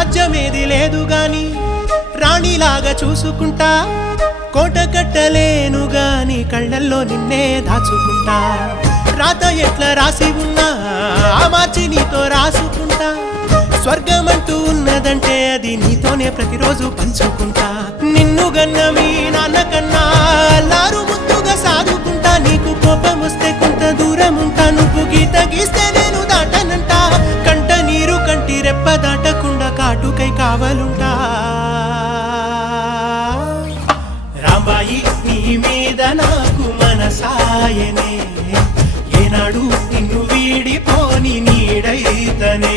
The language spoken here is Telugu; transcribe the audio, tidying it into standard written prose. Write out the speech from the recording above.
రాజ్యమేది లేదు గాని రాణిలాగా చూసుకుంటా కోట కట్టలేను గాని కళ్ళల్లో నిన్నే దాచుకుంటా రాత ఎట్లా రాసి ఉన్నా మార్చి నీతో రాసుకుంటా స్వర్గమంటూ ఉన్నదంటే అది నీతోనే ప్రతిరోజు పంచుకుంటా నిన్ను గన్న మీ నాన్నకన్నా అల్లారు ముద్దుగా సాదుకుంటా నీకు కోపం వస్తే కొంత దూరం ఉంటా నువ్వు గీత గీస్తే నేను దాటనంట కంట నీరు కంటి రెప్ప దాటకుండా కాటుకై కావలుంటా రాంబాయి నీ మీద నాకు మనసాయనే ఏనాడు నిన్ను వీడిపోని నీడైతనే